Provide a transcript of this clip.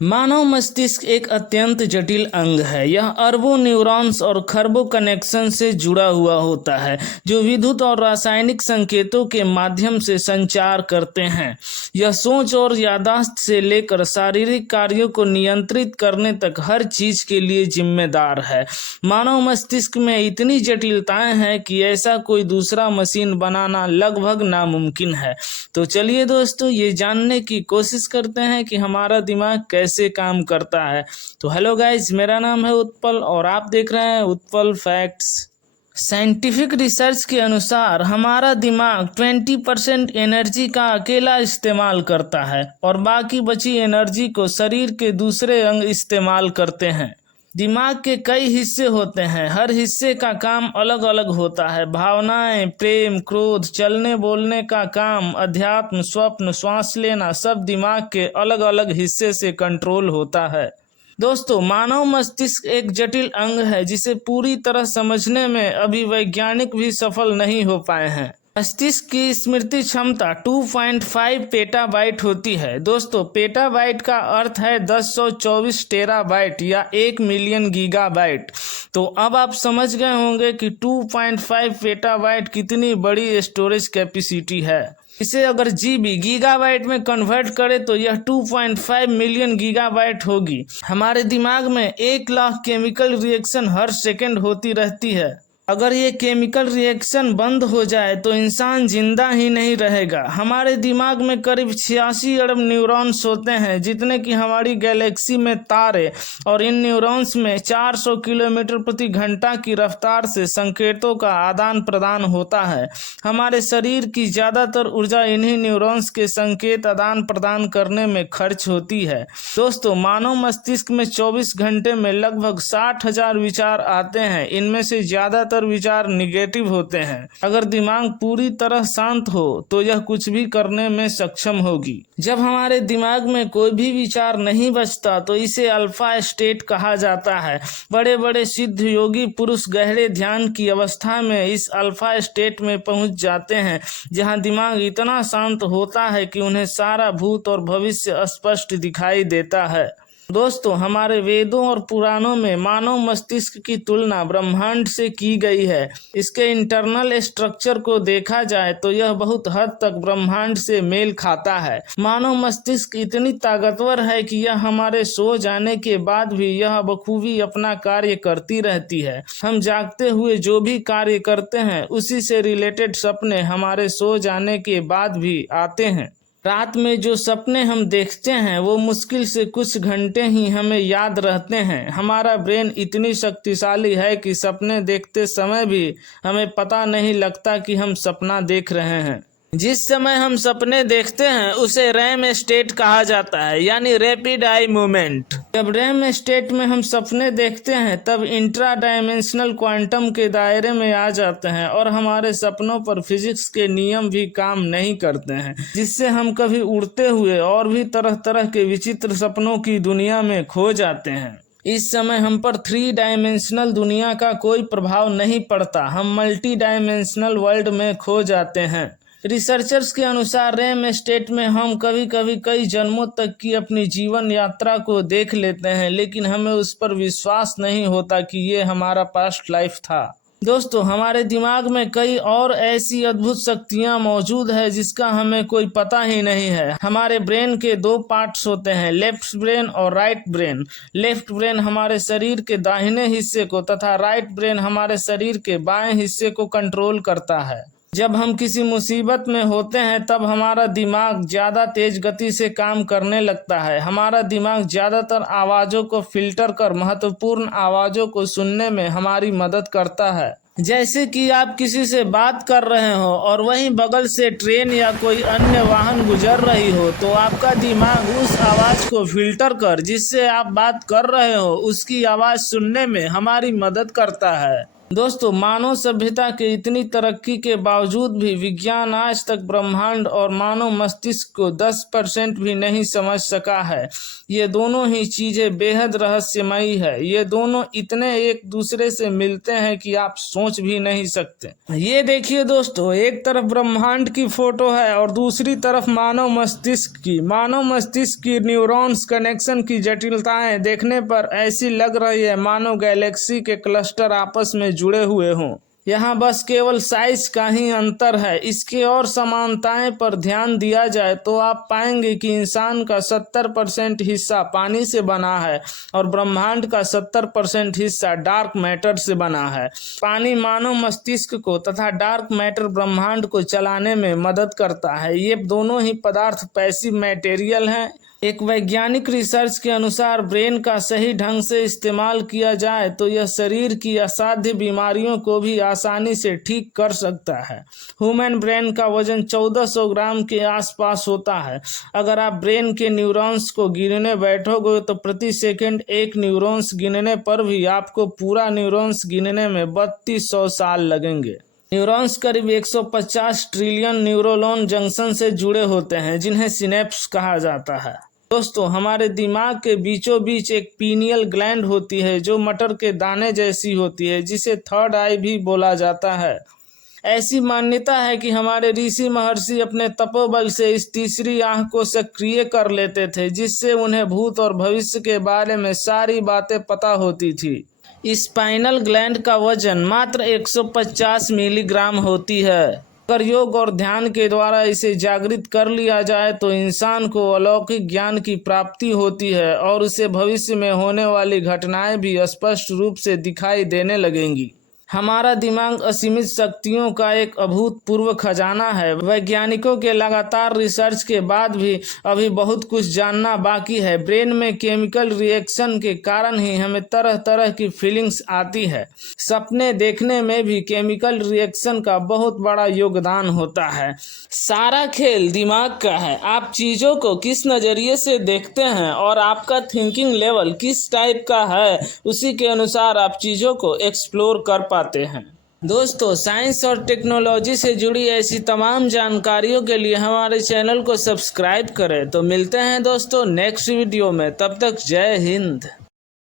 मानव मस्तिष्क एक अत्यंत जटिल अंग है। यह अरबों न्यूरॉन्स और खरबों कनेक्शन से जुड़ा हुआ होता है, जो विद्युत और रासायनिक संकेतों के माध्यम से संचार करते हैं। यह सोच और याददाश्त से लेकर शारीरिक कार्यों को नियंत्रित करने तक हर चीज के लिए जिम्मेदार है। मानव मस्तिष्क में इतनी जटिलताएं हैं कि ऐसा कोई दूसरा मशीन बनाना लगभग नामुमकिन है। तो चलिए दोस्तों, ये जानने की कोशिश करते हैं कि हमारा दिमाग कैसे काम करता है। तो हेलो गाइज, मेरा नाम है उत्पल और आप देख रहे हैं उत्पल फैक्ट्स। साइंटिफिक रिसर्च के अनुसार हमारा दिमाग 20% एनर्जी का अकेला इस्तेमाल करता है और बाकी बची एनर्जी को शरीर के दूसरे अंग इस्तेमाल करते हैं। दिमाग के कई हिस्से होते हैं, हर हिस्से का काम अलग अलग होता है। भावनाएं, प्रेम, क्रोध, चलने बोलने का काम, अध्यात्म, स्वप्न, श्वास लेना, सब दिमाग के अलग अलग हिस्से से कंट्रोल होता है। दोस्तों, मानव मस्तिष्क एक जटिल अंग है जिसे पूरी तरह समझने में अभी वैज्ञानिक भी सफल नहीं हो पाए हैं। मस्तिष्क की स्मृति क्षमता 2.5 पेटाबाइट होती है। दोस्तों, पेटाबाइट का अर्थ है 1024 टेराबाइट या 1 मिलियन गीगाबाइट। तो अब आप समझ गए होंगे कि 2.5 पेटाबाइट कितनी बड़ी स्टोरेज कैपेसिटी है। इसे अगर जीबी गीगाबाइट में कन्वर्ट करें तो यह 2.5 मिलियन गीगाबाइट होगी। हमारे दिमाग में 1 लाख केमिकल रिएक्शन हर सेकंड होती रहती है। अगर ये केमिकल रिएक्शन बंद हो जाए तो इंसान जिंदा ही नहीं रहेगा। हमारे दिमाग में करीब 86 अरब न्यूरॉन्स होते हैं, जितने कि हमारी गैलेक्सी में तारे, और इन न्यूरॉन्स में 400 किलोमीटर प्रति घंटा की रफ्तार से संकेतों का आदान प्रदान होता है। हमारे शरीर की ज़्यादातर ऊर्जा इन्हीं न्यूरॉन्स के संकेत आदान प्रदान करने में खर्च होती है। दोस्तों, मानव मस्तिष्क में 24 घंटे में लगभग 60,000 विचार आते हैं। इनमें से ज़्यादातर विचार निगेटिव होते हैं। अगर दिमाग पूरी तरह शांत हो तो यह कुछ भी करने में सक्षम होगी। जब हमारे दिमाग में कोई भी विचार नहीं बचता तो इसे अल्फा स्टेट कहा जाता है। बड़े बड़े सिद्ध योगी पुरुष गहरे ध्यान की अवस्था में इस अल्फा स्टेट में पहुंच जाते हैं, जहां दिमाग इतना शांत होता है कि उन्हें सारा भूत और भविष्य स्पष्ट दिखाई देता है। दोस्तों, हमारे वेदों और पुराणों में मानव मस्तिष्क की तुलना ब्रह्मांड से की गई है। इसके इंटरनल स्ट्रक्चर को देखा जाए तो यह बहुत हद तक ब्रह्मांड से मेल खाता है। मानव मस्तिष्क इतनी ताकतवर है कि यह हमारे सो जाने के बाद भी यह बखूबी अपना कार्य करती रहती है। हम जागते हुए जो भी कार्य करते हैं उसी से रिलेटेड सपने हमारे सो जाने के बाद भी आते हैं। रात में जो सपने हम देखते हैं वो मुश्किल से कुछ घंटे ही हमें याद रहते हैं। हमारा ब्रेन इतनी शक्तिशाली है कि सपने देखते समय भी हमें पता नहीं लगता कि हम सपना देख रहे हैं। जिस समय हम सपने देखते हैं उसे रैम स्टेट कहा जाता है, यानी रैपिड आई मूवमेंट। जब रैम स्टेट में हम सपने देखते हैं तब इंट्रा डायमेंशनल क्वांटम के दायरे में आ जाते हैं और हमारे सपनों पर फिजिक्स के नियम भी काम नहीं करते हैं, जिससे हम कभी उड़ते हुए और भी तरह तरह के विचित्र सपनों की दुनिया में खो जाते हैं। इस समय हम पर 3 डायमेंशनल दुनिया का कोई प्रभाव नहीं पड़ता, हम मल्टी डायमेंशनल वर्ल्ड में खो जाते हैं। रिसर्चर्स के अनुसार रैम स्टेट में हम कभी कभी कई जन्मों तक की अपनी जीवन यात्रा को देख लेते हैं, लेकिन हमें उस पर विश्वास नहीं होता कि ये हमारा पास्ट लाइफ था। दोस्तों, हमारे दिमाग में कई और ऐसी अद्भुत शक्तियां मौजूद है जिसका हमें कोई पता ही नहीं है। हमारे ब्रेन के 2 पार्ट्स होते हैं, लेफ्ट ब्रेन और राइट ब्रेन। लेफ्ट ब्रेन हमारे शरीर के दाहिने हिस्से को तथा राइट ब्रेन हमारे शरीर के बाएं हिस्से को कंट्रोल करता है। जब हम किसी मुसीबत में होते हैं तब हमारा दिमाग ज़्यादा तेज गति से काम करने लगता है। हमारा दिमाग ज़्यादातर आवाज़ों को फिल्टर कर महत्वपूर्ण आवाज़ों को सुनने में हमारी मदद करता है। जैसे कि आप किसी से बात कर रहे हो और वहीं बगल से ट्रेन या कोई अन्य वाहन गुजर रही हो, तो आपका दिमाग उस आवाज़ को फिल्टर कर जिससे आप बात कर रहे हो उसकी आवाज़ सुनने में हमारी मदद करता है। दोस्तों, मानव सभ्यता के इतनी तरक्की के बावजूद भी विज्ञान आज तक ब्रह्मांड और मानव मस्तिष्क को 10% भी नहीं समझ सका है। ये दोनों ही चीजें बेहद रहस्यमयी है। ये दोनों इतने एक दूसरे से मिलते हैं कि आप सोच भी नहीं सकते। ये देखिए दोस्तों, एक तरफ ब्रह्मांड की फोटो है और दूसरी तरफ मानव मस्तिष्क की। मानव मस्तिष्क की न्यूरॉन्स कनेक्शन की जटिलताएं देखने पर ऐसी लग रही है मानो गैलेक्सी के क्लस्टर आपस में जुड़े हुए हों। यहाँ बस केवल साइज का ही अंतर है। इसके और समानताएं पर ध्यान दिया जाए तो आप पाएंगे कि इंसान का 70% हिस्सा पानी से बना है और ब्रह्मांड का 70% हिस्सा डार्क मैटर से बना है। पानी मानव मस्तिष्क को तथा डार्क मैटर ब्रह्मांड को चलाने में मदद करता है। ये दोनों ही पदार्थ पैसिव मटेरियल हैं। एक वैज्ञानिक रिसर्च के अनुसार ब्रेन का सही ढंग से इस्तेमाल किया जाए तो यह शरीर की असाध्य बीमारियों को भी आसानी से ठीक कर सकता है। ह्यूमन ब्रेन का वजन 1400 ग्राम के आसपास होता है। अगर आप ब्रेन के न्यूरॉन्स को गिनने बैठोगे तो प्रति सेकंड एक न्यूरॉन्स गिनने पर भी आपको पूरा न्यूरॉन्स गिनने में 3200 साल लगेंगे। न्यूरॉन्स करीब 150 ट्रिलियन न्यूरोनल जंक्शन से जुड़े होते हैं, जिन्हें सिनेप्स कहा जाता है। दोस्तों, हमारे दिमाग के बीचों बीच एक पीनियल ग्लैंड होती है जो मटर के दाने जैसी होती है, जिसे थर्ड आई भी बोला जाता है। ऐसी मान्यता है कि हमारे ऋषि महर्षि अपने तपोबल से इस तीसरी आंख को सक्रिय कर लेते थे, जिससे उन्हें भूत और भविष्य के बारे में सारी बातें पता होती थी। स्पाइनल ग्लैंड का वजन मात्र 150 मिलीग्राम होती है। अगर योग और ध्यान के द्वारा इसे जागृत कर लिया जाए तो इंसान को अलौकिक ज्ञान की प्राप्ति होती है और उसे भविष्य में होने वाली घटनाएं भी स्पष्ट रूप से दिखाई देने लगेंगी। हमारा दिमाग असीमित शक्तियों का एक अभूतपूर्व खजाना है। वैज्ञानिकों के लगातार रिसर्च के बाद भी अभी बहुत कुछ जानना बाकी है। ब्रेन में केमिकल रिएक्शन के कारण ही हमें तरह तरह की फीलिंग्स आती है। सपने देखने में भी केमिकल रिएक्शन का बहुत बड़ा योगदान होता है। सारा खेल दिमाग का है। आप चीज़ों को किस नज़रिए से देखते हैं और आपका थिंकिंग लेवल किस टाइप का है, उसी के अनुसार आप चीज़ों को एक्सप्लोर कर पाते हैं। दोस्तों, साइंस और टेक्नोलॉजी से जुड़ी ऐसी तमाम जानकारियों के लिए हमारे चैनल को सब्सक्राइब करें। तो मिलते हैं दोस्तों नेक्स्ट वीडियो में। तब तक जय हिंद।